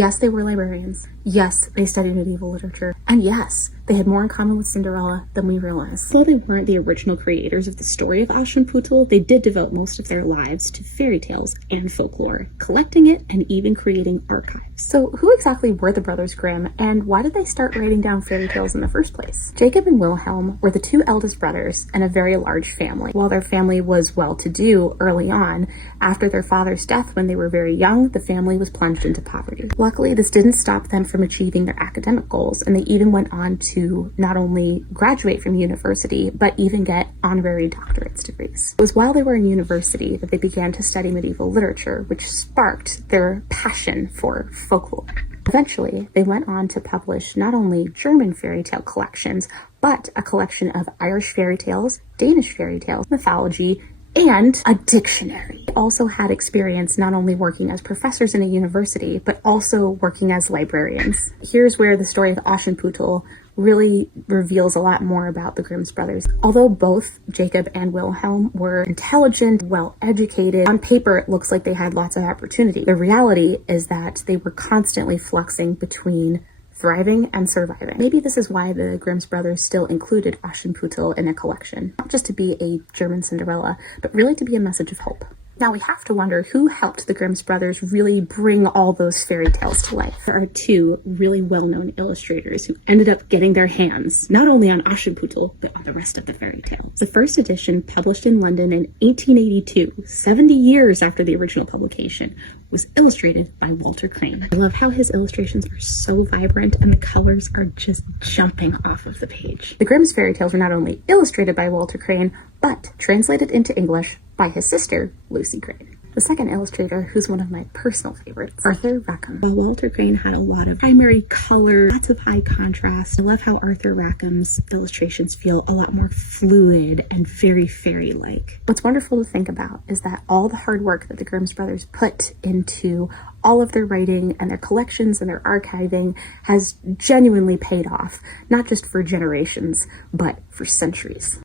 Yes, they were librarians. Yes, they studied medieval literature. And yes, they had more in common with Cinderella than we realize. Though they weren't the original creators of the story of Aschenputtel, they did devote most of their lives to fairy tales and folklore, collecting it and even creating archives. So who exactly were the brothers Grimm, and why did they start writing down fairy tales in the first place? Jacob and Wilhelm were the two eldest brothers in a very large family. While their family was well-to-do early on, after their father's death when they were very young, the family was plunged into poverty. Luckily, this didn't stop them from achieving their academic goals, and they even went on to not only graduate from university, but even get honorary doctorate degrees. It was while they were in university that they began to study medieval literature, which sparked their passion for folklore. Eventually, they went on to publish not only German fairy tale collections, but a collection of Irish fairy tales, Danish fairy tales, mythology, and a dictionary. They also had experience not only working as professors in a university, but also working as librarians. Here's where the story of Aschenputtel really reveals a lot more about the Grimm brothers. Although both Jacob and Wilhelm were intelligent, well-educated, on paper it looks like they had lots of opportunity. The reality is that they were constantly fluxing between thriving and surviving. Maybe this is why the Grimm brothers still included Aschenputtel in a collection, not just to be a German Cinderella, but really to be a message of hope. Now we have to wonder who helped the Grimm brothers really bring all those fairy tales to life. There are two really well-known illustrators who ended up getting their hands not only on Aschenputtel, but on the rest of the fairy tales. The first edition, published in London in 1882, 70 years after the original publication, was illustrated by Walter Crane. I love how his illustrations are so vibrant and the colors are just jumping off of the page. The Grimm's fairy tales were not only illustrated by Walter Crane, but translated into English by his sister, Lucy Crane. The second illustrator, who's one of my personal favorites, Arthur Rackham. While Walter Crane had a lot of primary color, lots of high contrast, I love how Arthur Rackham's illustrations feel a lot more fluid and very fairy-like. What's wonderful to think about is that all the hard work that the Grimm brothers put into all of their writing and their collections and their archiving has genuinely paid off, not just for generations, but for centuries.